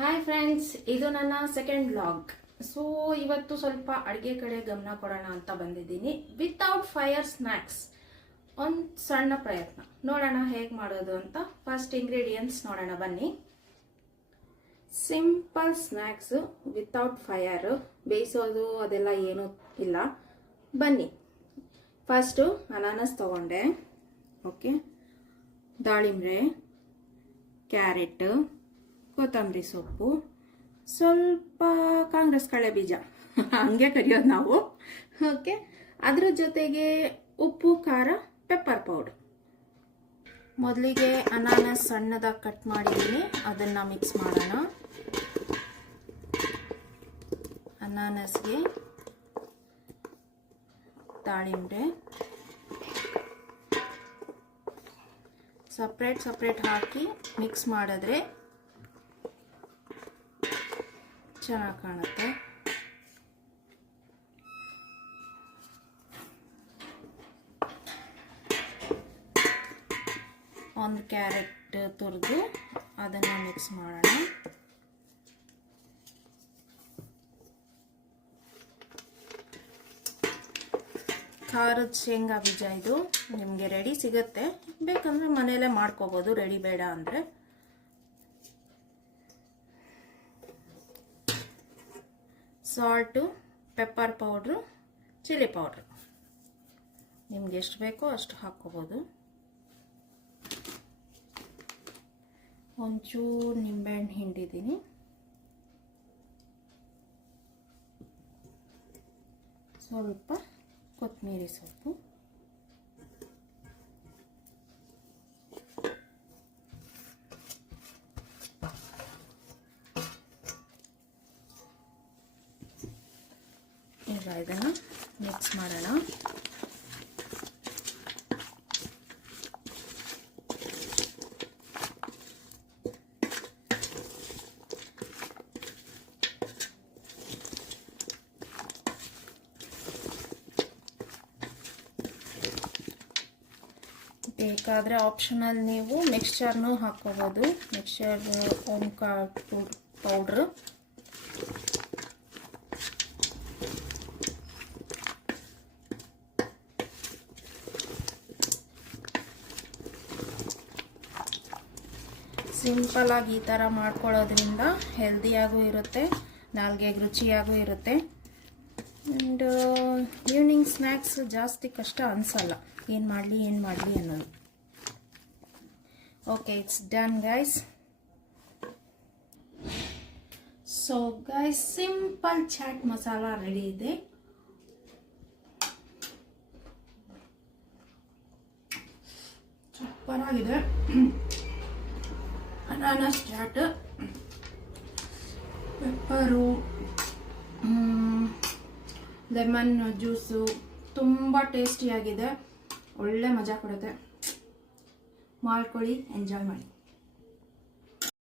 Hi friends, ಇದು ನನ್ನ second vlog. So ಇವತ್ತು ಸ್ವಲ್ಪ ಅಡುಗೆ ಕಡೆ ಗಮನ ಕೊಡೋಣ ಅಂತ ಬಂದಿದ್ದೀನಿ. ವಿತೌಟ್ ಫೈರ್ ಸ್ನ್ಯಾಕ್ಸ್ ಒಂದು ಸಣ್ಣ ಪ್ರಯತ್ನ ನೋಡೋಣ ಹೇಗೆ ಮಾಡೋದು ಅಂತ. ಫಸ್ಟ್ ಇಂಗ್ರೀಡಿಯೆಂಟ್ಸ್ ನೋಡೋಣ ಬನ್ನಿ. ಸಿಂಪಲ್ ಸ್ನ್ಯಾಕ್ಸ್ ವಿತೌಟ್ ಫೈರ್, ಬೇಯಿಸೋದು ಅದೆಲ್ಲ ಏನೂ ಇಲ್ಲ. ಬನ್ನಿ, ಫಸ್ಟು ಅನಾನಸ್ ತಗೊಂಡೆ. ಓಕೆ, ದಾಳಿಂಬೆ, ಕ್ಯಾರೆಟ್, ಕೊತ್ತಂಬರಿ ಸೊಪ್ಪು, ಸ್ವಲ್ಪ ಕಾಂಗ್ರೆಸ್ ಕಳೆ ಬೀಜ ಹಂಗೆ ಕರಿಯೋದು ನಾವು. ಓಕೆ, ಅದ್ರ ಜೊತೆಗೆ ಉಪ್ಪು, ಖಾರ, ಪೆಪ್ಪರ್ ಪೌಡರ್. ಮೊದಲಿಗೆ ಅನಾನಸ್ ಸಣ್ಣದಾಗಿ ಕಟ್ ಮಾಡಿದ್ದೀನಿ, ಅದನ್ನು ಮಿಕ್ಸ್ ಮಾಡೋಣ. ಅನಾನಸ್ಗೆ ದಾಳಿಂಬೆ ಸಪ್ರೇಟ್ ಹಾಕಿ ಮಿಕ್ಸ್ ಮಾಡಿದ್ರೆ ಚೆನ್ನಾಗಿ ಕಾಣುತ್ತೆ. ಒಂದು ಕ್ಯಾರೆಟ್ ತುರಿದು ಅದನ್ನು ಮಿಕ್ಸ್ ಮಾಡೋಣ. ಖಾರದ ಶೇಂಗಾ ಬೀಜ ಇದು ನಿಮಗೆ ರೆಡಿ ಸಿಗುತ್ತೆ, ಬೇಕಂದ್ರೆ ಮನೆಯಲ್ಲೇ ಮಾಡ್ಕೋಬೋದು, ರೆಡಿ ಬೇಡ ಅಂದರೆ. Salt, pepper powder, chilli powder ನಿಮ್ಗೆ ಎಷ್ಟು ಬೇಕೋ ಅಷ್ಟು ಹಾಕ್ಕೋಬೋದು. ಒಂಚೂರು ನಿಂಬೆಹಣ್ಣು ಹಿಂಡಿದ್ದೀನಿ. ಸ್ವಲ್ಪ ಕೊತ್ತಂಬರಿ ಸೊಪ್ಪು, ಈಗ ಇದನ್ನು ಮಿಕ್ಸ್ ಮಾಡೋಣ. ಬೇಕಾದರೆ ಆಪ್ಷನಲ್ ನೀವು ಮಿಕ್ಸ್ಚರ್ನೂ ಹಾಕ್ಕೋಬೋದು. ಮಿಕ್ಸ್ಚರ್ ಓಂಕಾರ್ ಪೌಡ್ರು, ಸಿಂಪಲ್ ಆಗಿ ಈ ಥರ ಮಾಡ್ಕೊಳ್ಳೋದ್ರಿಂದ ಹೆಲ್ದಿಯಾಗೂ ಇರುತ್ತೆ, ನಾಲ್ಗೆಗೆ ರುಚಿಯಾಗೂ ಇರುತ್ತೆ. ಆ್ಯಂಡ್ ಈವ್ನಿಂಗ್ ಸ್ನ್ಯಾಕ್ಸ್ ಜಾಸ್ತಿ ಕಷ್ಟ ಅನಿಸಲ್ಲ, ಏನು ಮಾಡಲಿ ಅನ್ನೋದು. Okay, it's done guys. So guys, simple chaat masala ready ಇದೆ. ಸೂಪರ್ ಆಗಿದೆ. ಅನಾನಸ್ ಚಾಟ್, ಪೆಪ್ಪರು, ಲೆಮನ್ ಜ್ಯೂಸು ತುಂಬ ಟೇಸ್ಟಿಯಾಗಿದೆ, ಒಳ್ಳೆ ಮಜಾ ಕೊಡುತ್ತೆ. ಮಾಡ್ಕೊಳ್ಳಿ, ಎಂಜಾಯ್ ಮಾಡಿ.